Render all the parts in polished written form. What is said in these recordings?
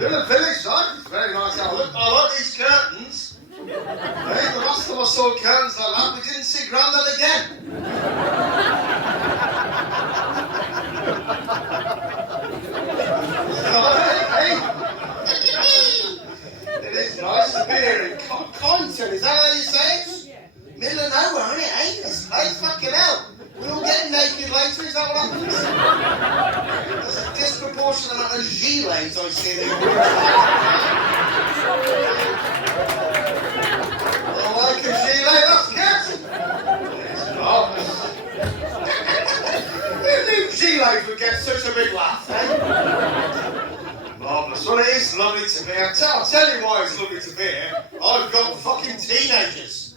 Village life is very nice. I like these curtains. Hey, the last time I saw curtains like that, we didn't see Grandad again. It is nice to be here in Kineton, is that how you say it? Middle of nowhere, isn't it? This place, fucking hell. We're all getting naked later, is that what happens? There's a disproportionate amount of gilets I see there. I like a gilet, that's good. It's marvellous. Who knew gilets would get such a big laugh, eh? Marvellous. Well, it is lovely to be here. I'll tell you why it's lovely to be here. I've got fucking teenagers.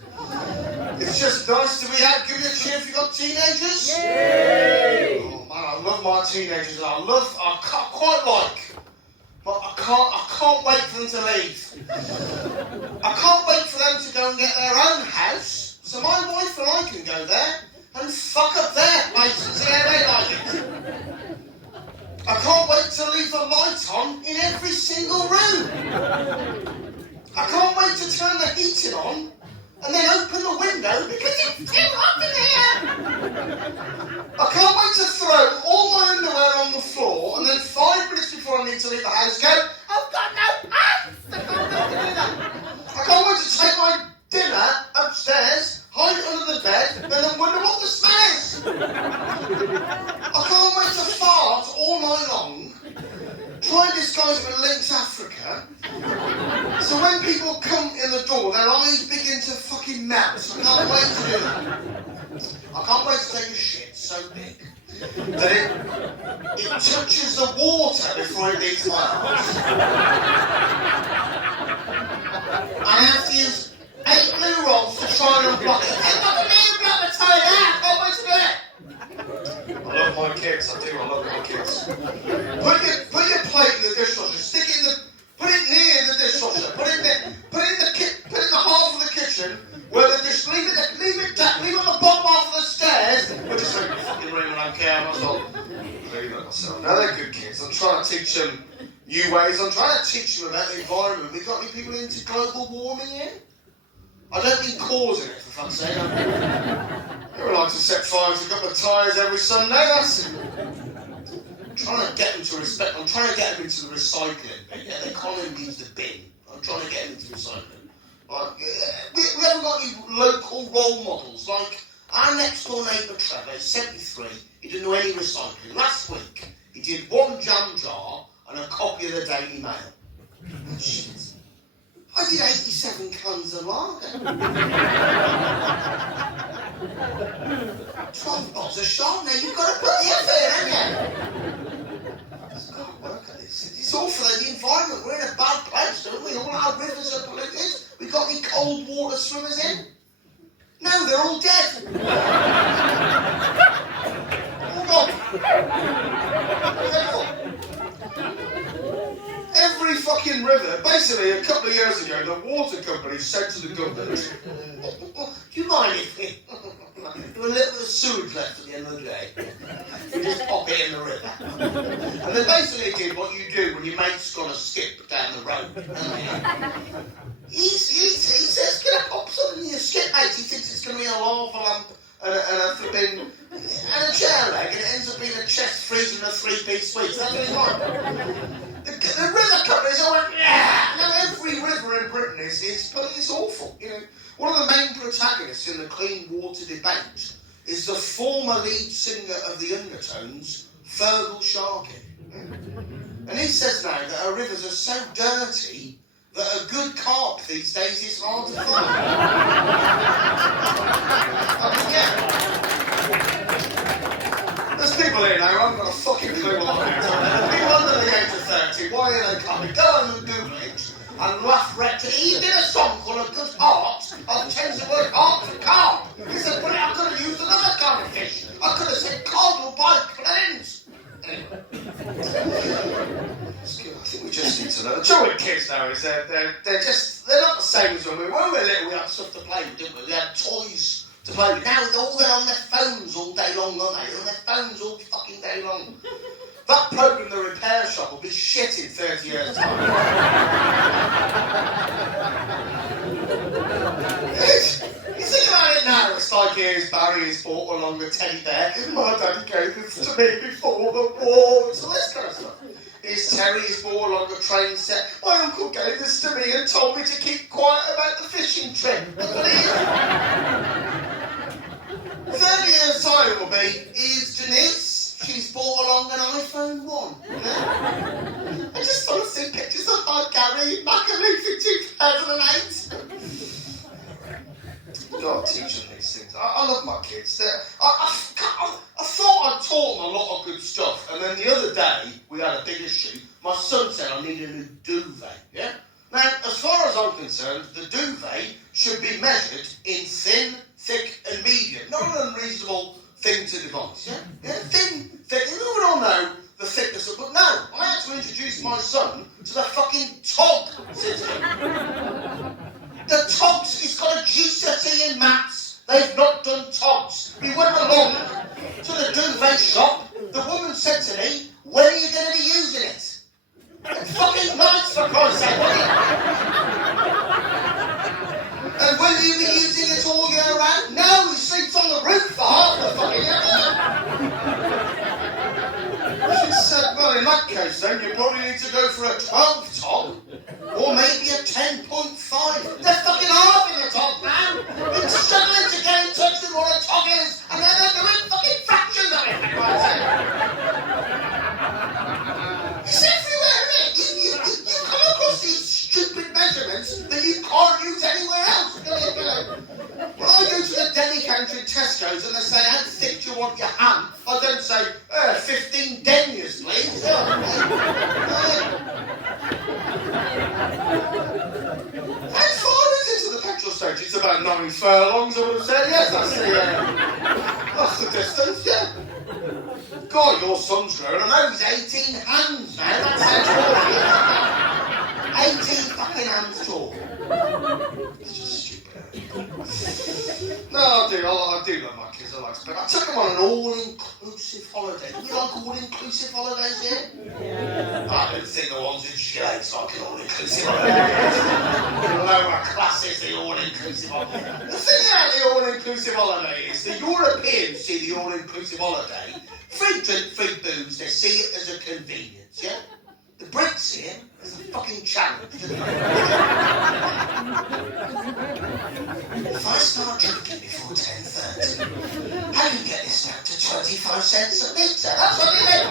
It's just nice to be out. Give me a cheer if you've got teenagers. Yay! Oh man, I love my teenagers. I can't quite like, but I can't wait for them to leave. I can't wait for them to go and get their own house, so my wife and I can go there and fuck up their place and see how they like it. I can't wait to leave the light on in every single room. I can't wait to turn the heating on and then open the window because it's too hot in here. I can't wait to throw all my underwear on the floor and then 5 minutes before I need to leave the house go, I've got no pants! I can't wait to do that. I can't wait to take my dinner upstairs, hide it under the bed, and then wonder what the smell is. I can't wait to fart all night long, try and disguise with Lynx Africa, so when people come in the door, their eyes begin to fucking melt. I can't wait to do that. I can't wait to take a shit so big that it touches the water before it leaves my house. And I have to use 8 glue rods to try and unblock it. Hey, look at me, block the tie out! I can't wait to do it! I love my kids, I do, I love my kids. Put your plate in the dishwasher, stick it in the... Put it near the dishwasher. Put it in the half of the kitchen where the dish. Leave it on the bottom half of the stairs. We're just like fucking room and I don't care. Myself. Now they're good kids. I'm trying to teach them new ways. I'm trying to teach them about the environment. We got any people into global warming yet? I don't mean causing it, for fuck's sake. They would like to set fire to a couple of tyres every Sunday. That's it. I'm trying to get them to respect. I'm trying to get them into the recycling. Yeah, the economy needs the bin. I'm trying to get them into recycling. Like, we haven't got any local role models. Like our next door neighbour Trevor is 73. He didn't do any recycling. Last week he did 1 jam jar and a copy of the Daily Mail. Oh, shit. I did 87 cans of lager. 12 bottles of Chardonnay. You've got to put the effort in, haven't you? It's got to work at this. It's all for the environment. We're in a bad place, don't we? All our rivers are polluted. We got any cold water swimmers in? No, they're all dead. All gone. Every fucking river, basically a couple of years ago, the water company said to the government, do you mind if we do a little bit of sewage left at the end of the day? You just pop it in the river. And they basically did what you do when your mate's got a skip down the road. He says, can I pop something in your skip, mate? He thinks it's going to be a lava lamp and a flipping, and a chair leg, and it ends up being a chest freezer and a 3-piece suite. That's what he's like. The river companies all went, yeah! Now every river in Britain is awful. You know, one of the main protagonists in the clean water debate is the former lead singer of the Undertones, Fergal Sharkey. And he says now that our rivers are so dirty that a good carp these days is hard to find. I mean, yeah. There's people here now who haven't got a fucking clue what I'm talking. People under the age of 30, why are they coming? Go on and Google it and laugh rectally. He did a song called A Good Heart. I've changed the word heart for carp. He said, but I could have used another kind of fish. I could have said cod or bike planes. Anyway. I think we just need to know. The trouble with kids now is they're not the same as when we were little. We had stuff to play with, didn't we? We had toys to play with. Now they're on their phones all day long, aren't they? They're on their phones all fucking day long. That programme, the repair shop, will be shit in 30 years' time. You think about it now, it's like here's Barry has bought along a teddy bear. My daddy gave this to me before the war. It's all this kind of stuff. Here's Terry has bought along a train set. My uncle gave this to me and told me to keep quiet about the fishing trip. 30 years' time it will be, is Janice, she's brought along an iPhone 1. You know? I just want to see pictures of my Gary Macaroni in 2008. God, teaching these things. I love my kids. I thought I taught them a lot of good stuff, and then the other day, we had a big issue. My son said I need a new duvet, yeah? Now, as far as I'm concerned, the duvet should be measured in thin, thick and medium. Not an unreasonable thing to devise, yeah? Thin, thick, we all know the thickness of, but no, I had to introduce my son to the fucking TOG system. The TOGs, it's got a GCSE in maths. They've not done TOGs. We went along to the duvet shop. The woman said to me, when are you going to be using it? It's fucking nights, for Christ's sake, and will you be using it all year round? No, he sleeps on the roof for half the fucking year. She said, well, in that case, then you probably need to go for a 12 TOG, or maybe a 10.5. They're fucking halving the TOG now. We're struggling to get in touch with what a TOG is, and then they're doing fucking fractions of it. It's everywhere, isn't it? You come across these stupid measurements that you can't use anywhere else. When I go to the deli counter in Tesco's and they say, how thick do you want your ham? I don't say, 15 deniers, please. How far is it to the petrol station? It's about 9 furlongs, I would have said. Yes, that's the distance, yeah. God, your son's grown. I know he's 18 hands now. That's how tall he is. 18 fucking hands tall. It's just stupid. No, I do love my kids. I took them on an all-inclusive holiday. Do we like all-inclusive holidays here? Yeah. I don't think the ones in Shades like an all-inclusive holiday. Lower classes, the all-inclusive holiday. The thing about the all-inclusive holiday is the Europeans see the all-inclusive holiday, free drink, free booze, they see it as a convenience, yeah? The Brits see it as a fucking challenge. If I start drinking before 10:30, how do you get this down to 25 cents a litre? That's what he did.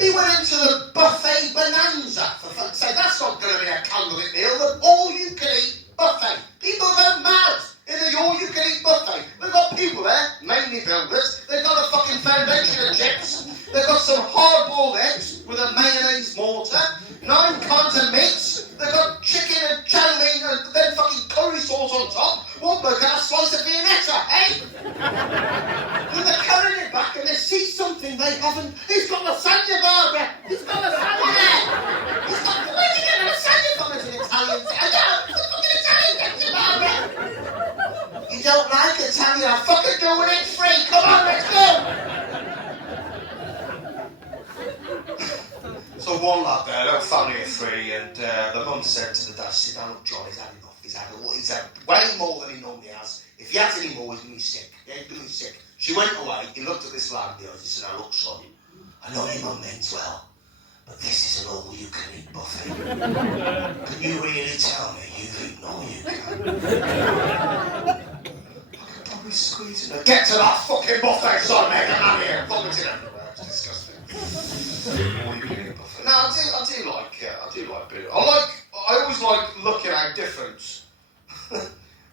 He went into the buffet bonanza, for fuck's sake. That's not going to be a candlelit meal, the all-you-can-eat buffet. People go mad in the all-you-can-eat buffet. They've got people there, mainly builders. They've got a fucking foundation of chips. They've got some hard-boiled eggs with a mayonnaise mortar, 9 kinds of meats. They've got chicken and chow mein and then fucking curry sauce on top. One bloke got a slice of viennetta, eh? When they're carrying it back and they see something they haven't. He's got lasagna, Barbara. He's got lasagna there. He's got. Where'd you get the lasagna from? It's an Italian. I know. It's a fucking Italian picture, Barbara. You don't like Italian? I'm fucking doing it free. Come on, let's go. So one lad there, a little family of 3, and the mum said to the dad, she said, now look, John, he's had enough. He's had way more than he normally has. If he has any more, he's going to be sick. Yeah, he's going to be sick. She went away, he looked at this lad in the eyes, he said, now look, son, I know your mum means well, but this is an all-you-can-eat buffet. Can you really tell me you've eaten all you can? I could probably squeeze it. Get to that fucking buffet, son, mate, get out of here. Vomiting everywhere. It's disgusting. All-you-can-eat buffet. No, I do like beer. I always like looking at how different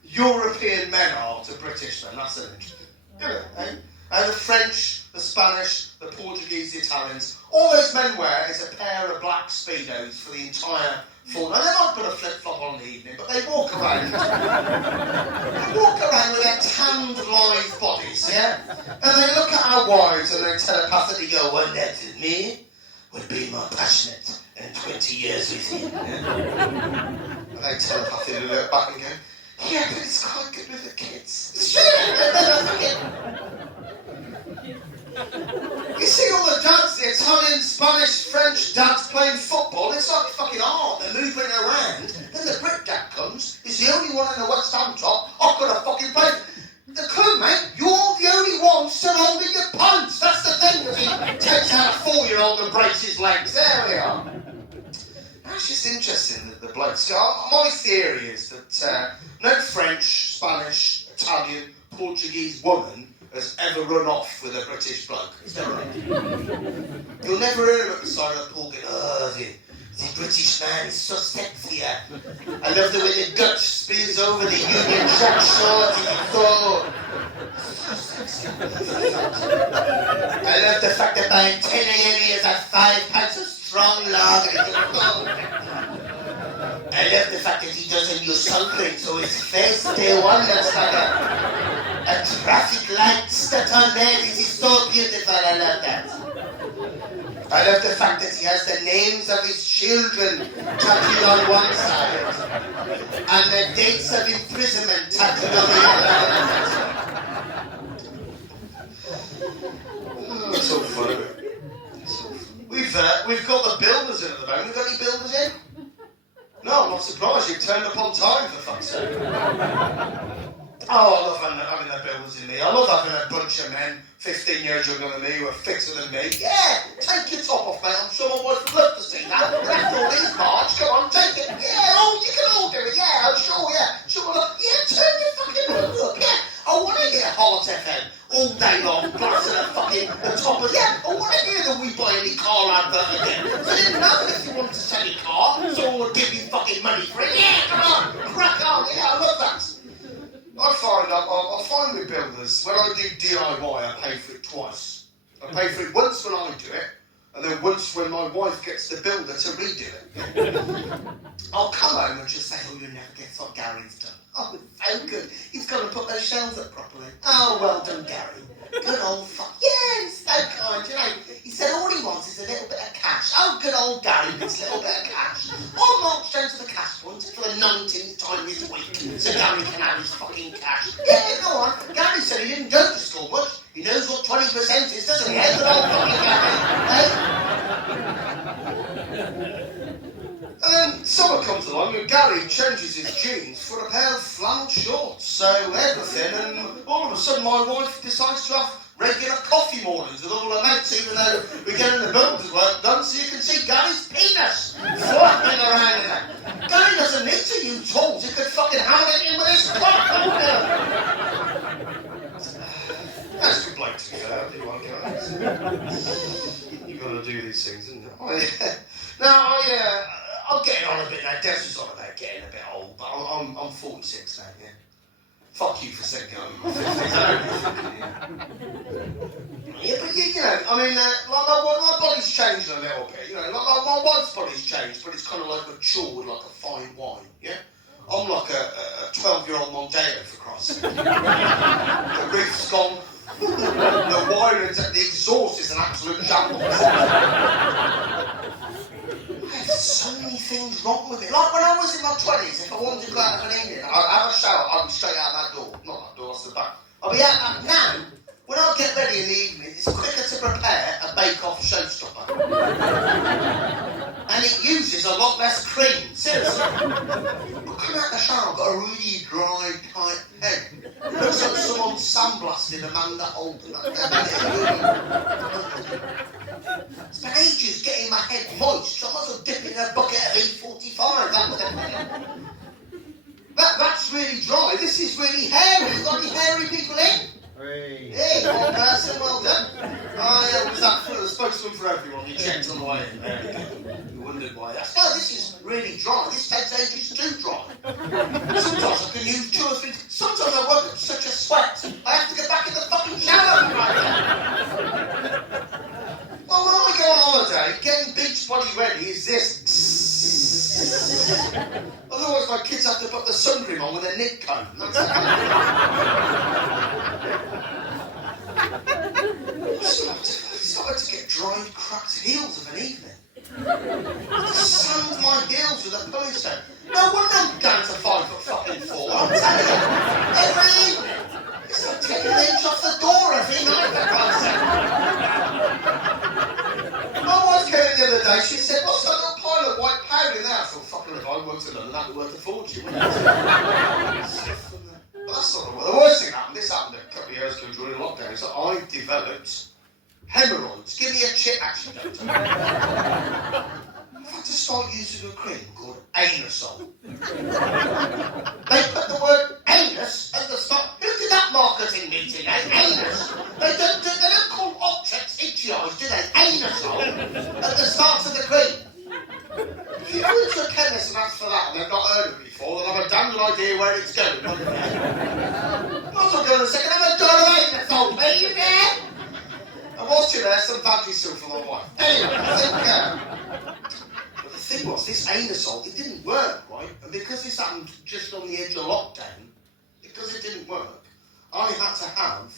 European men are to British men. That's an interesting. Eh? The French, the Spanish, the Portuguese, the Italians. All those men wear is a pair of black Speedos for the entire fortnight. They might put a flip-flop on in the evening, but they walk around. They walk around with their tanned, live bodies, yeah? And they look at our wives and they telepathically go, well, that's me would be more passionate in 20 years with you. Yeah? And they telepathically look back and go, yeah, but it's quite good with the kids. It's true. You see all the Italian, Spanish, French dads playing football. It's like fucking art. They're moving around. Then the Brit dad comes. He's the only one in the West Ham top. I've got to fucking play. The clue, mate, you're the only one still holding your punch. That's the thing that he takes out a 4-year-old and breaks his legs. There we are. That's just interesting that the blokes. My theory is that no French, Spanish, Italian, Portuguese woman has ever run off with a British bloke. It's never happened. You'll never hear him at the side of the pool going, oh, the British man is so sexy. I love the way the Dutch spills over the Union Jack short. I love the fact that by 10 a.m. he has had 5 pints of strong lager. I love the fact that he doesn't use sunscreen, so his face day one looks like a traffic light stuck on there. This is so beautiful. I love that. I love the fact that he has the names of his children tattooed on one side and the dates of imprisonment tattooed on the other. Oh, it's so funny. We've got the builders in at the moment. We've got any builders in? No, I'm not surprised. You've turned up on time, for fuck's sake. Oh, I love having the builders in me. I love having a bunch of men 15 years younger than me who are fitter than me. Yeah, take your top off, mate. I'm sure my wife would love to see that. After all these march, come on, take it. Yeah, oh, you can all do it. Yeah, I'm sure, yeah. Sure, yeah, turn your fucking hood up, yeah. I want to hear Heart FM all day long, blasting at fucking the top of, yeah, I want to hear the We Buy Any Car advert again. So I didn't know if you wanted to sell your car, someone would give you fucking money for it. Yeah, come on, crack on, yeah, I love that. I find with builders, when I do DIY, I pay for it twice. I pay for it once when I do it, and then once when my wife gets the builder to redo it. I'll come home and just say, oh, you never guess what Gary's done. Oh, it's so good. He's got to put those shelves up properly. Oh, well done, Gary. Good old fuck. Yeah, he's so kind, you know. He said all he wants is a little bit of cash. Oh, good old Gary needs a little bit of cash. I'll march down to the cash point for the 19th time this week so Gary can have his fucking cash. Yeah, go on. Gary said he didn't go to school much. He knows what 20% is, doesn't he? Hey, good old fucking Gary. Hey? And then summer comes along and Gary changes his jeans for a pair of flannel shorts. So everything, and all of a sudden my wife decides to have regular coffee mornings with all her mates, even though we're getting the builders work done, so you can see Gary's penis flapping around in there. Gary doesn't need to use tools, he could fucking hammer it in with his cock. That's a good bloke to be fair, you've got to do these things, isn't it? I'm getting on a bit now. Des was on about getting a bit old, but I'm 46 now, yeah. Fuck you for saying going. Yeah, but you know, I mean, like my body's changed a little bit, you know. Like my wife's body's changed, but it's kind of like matured, like a fine wine, yeah. I'm like a 12-year-old Mondeo, for Christ's sake. The roof's gone. The wire, the exhaust is an absolute shambles. There's so many things wrong with it. Like when I was in my 20s, if I wanted to go out of an evening, I'd have a shower, I'd be straight out that door. Not that door, that's the back. I'd be out that. Now, when I get ready in the evening, it's quicker to prepare a bake-off showstopper. And it uses a lot less cream. Seriously. I come out the shower, I've got a really dry, tight head. It looks like someone sandblasted among the hole. It's been ages getting my head moist, so I might as well dip in a bucket of E45. That's really dry. This is really hairy. You got any hairy people in? Hey. Hey, one person, well done. Oh, yeah, was that for the spokesman for everyone? You checked on the way in. There you go. You wondered why that's. No, this is really dry. This takes ages too dry. Sometimes I can use 2 or 3. Sometimes I work up such a sweat, I have to get back in the fucking shower right now. Well, when I go on holiday, getting beach body ready is this. Otherwise, my kids have to put the sun cream on with a knit comb. That's started to get dried, cracked heels of an evening. I just sand my heels with a pulley stone. No wonder I'm down to 5'4", I'm telling you. Every evening. It's like taking an inch off the door every night, for God's sake. other day she said, what's that little pile of white powder in there? I thought, fucking if I worked in London, that'd be worth a fortune, wouldn't it? But that's not the worst thing happened. This happened a couple of years ago during lockdown. So I developed hemorrhoids. Give me a chip, actually, doctor. I had to start using a cream called Anusol. They put the word anus at the start. Who did that marketing meeting, Anus. They don't call objects itchy eyes, do they? Anusol at the start of the cream. If you go into a chemist and ask for that and they've not heard of it before, they'll have a damn good idea where it's going, won't they? I'm not going to a second, I'm a jar of Anusol, are you there? And whilst you're there, some Vagisil for my wife. Anyway, I think... But the thing was, this Anusol, it didn't work, right? And because this happened just on the edge of lockdown, because it didn't work, I had to have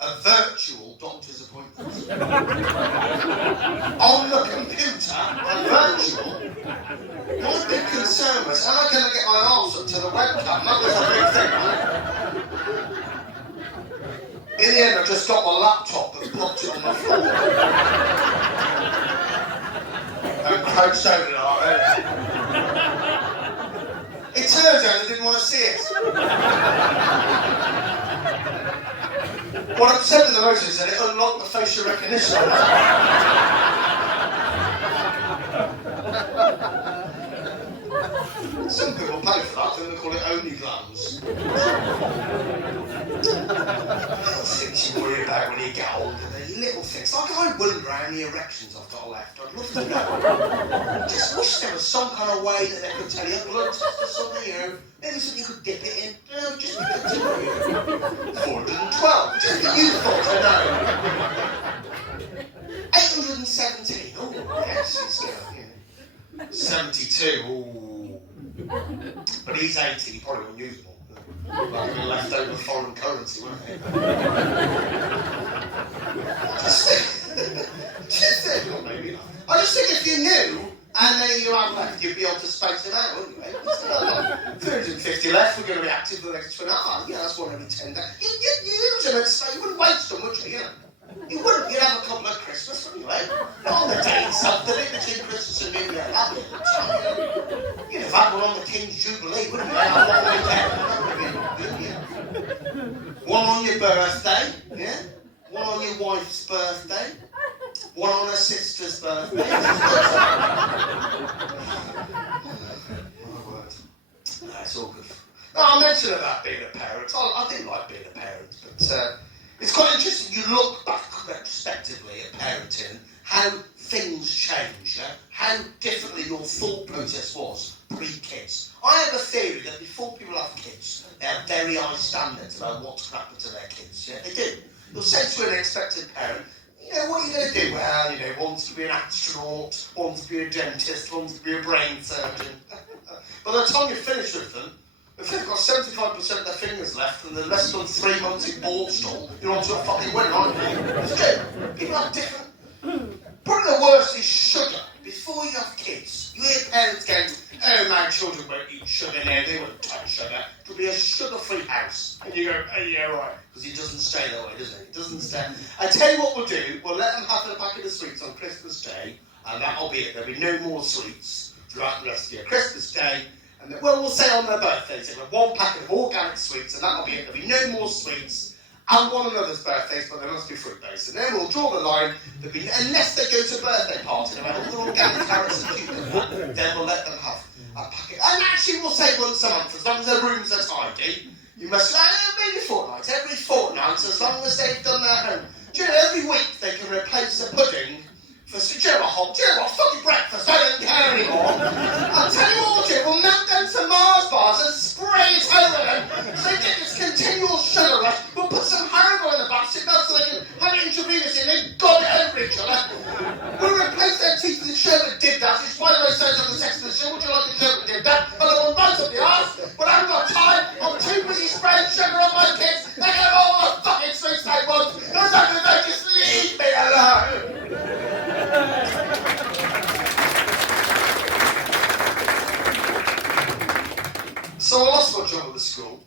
a virtual doctor's appointment. On the computer, a virtual. My big concern was, am I going to get my arms up to the webcam? That was a big thing, right? In the end, I just got my laptop and blocked it on my floor. And crouched over it, alright? It turns out I didn't want to see it. What upset me the most is that it unlocked the facial recognition. Some people pay for that, and they call it only glams. Little things you worry about when you get older, they're little things. Like I wonder how many erections I've got left. I'd love to know. I just wish there was some kind of way that they could tell you a blood test or something, you know. Maybe something you could dip it in. You know, just to continue. 412. Just that you thought, I know. 817. Oh, yes, it's good. Yeah. 72. Ooh. But he's 80. He probably won't use them all. Like a leftover foreign currency, won't he? Maybe not. I just think if you knew, and then you had left, you'd be able to space it out, wouldn't you? 350 left, we're going to be active for the next 2 hours. Yeah, that's 1 every 10 days. You'd use them and say, you wouldn't waste them, would you? You know? You wouldn't. You'd have a couple at Christmas, wouldn't you? Not on the day itself, the bit between Christmas and New Year. That'd be a good time, you know? You'd have had one on the King's Jubilee, wouldn't you? One on your birthday, yeah? One on your wife's birthday. One on her sister's birthday. That's all good. No, I mentioned about being a parent. I do like being a parent, but it's quite interesting. You look back retrospectively at parenting, how things change, yeah? How differently your thought process was pre-kids. I have a theory that before people have kids, they have very high standards about what's going to happen to their kids. Yeah, they do. You'll say to an expectant parent, you know, what are you going to do? Well, you know, wants to be an astronaut, wants to be a dentist, wants to be a brain surgeon. By the time you finish with them, if they've got 75% of their fingers left and they're less than 3 months in Borstal, you're on to a fucking win, aren't you? It's true. People have different... Probably the worst is sugar. Before you have kids, you hear parents going, oh, my children won't eat sugar now, they won't touch sugar. It'll be a sugar-free house. And you go, oh, yeah, right. Because it doesn't stay that way, does it? It doesn't stay. I tell you what we'll do, we'll let them have a packet of sweets on Christmas Day, and that'll be it. There'll be no more sweets throughout the rest of your Christmas Day. And then, well, we'll say on their birthdays, they'll have 1 packet of organic sweets, and that'll be it. There'll be no more sweets. And one another's birthdays, but they must be fruit-based. And then we'll draw the line, unless they go to a birthday party and have all the organic carrots and cucumber, then we'll let them have a packet. And actually we'll say once a month, as long as their rooms are tidy, you must, maybe every fortnight, as long as they've done their home. Do you know, every week they can replace the pudding for, do you know what, fucking breakfast, I don't care anymore. I'll tell you what we'll do, we'll melt down some Mars bars and spray it over them, so they get this continual sugar rush. We'll put some Haribo in the back, so they can have it intravenously, and they got it over each other. We'll replace their teeth with sherbet dip that, which by the way says on the Sex and the Show, would you like a sherbet dip that? And I will right up the arse, but I haven't got time, I'm too busy spraying sugar on my kids, they get all the fucking sweets they want, and something they just leave me alone. So I lost my job at the school.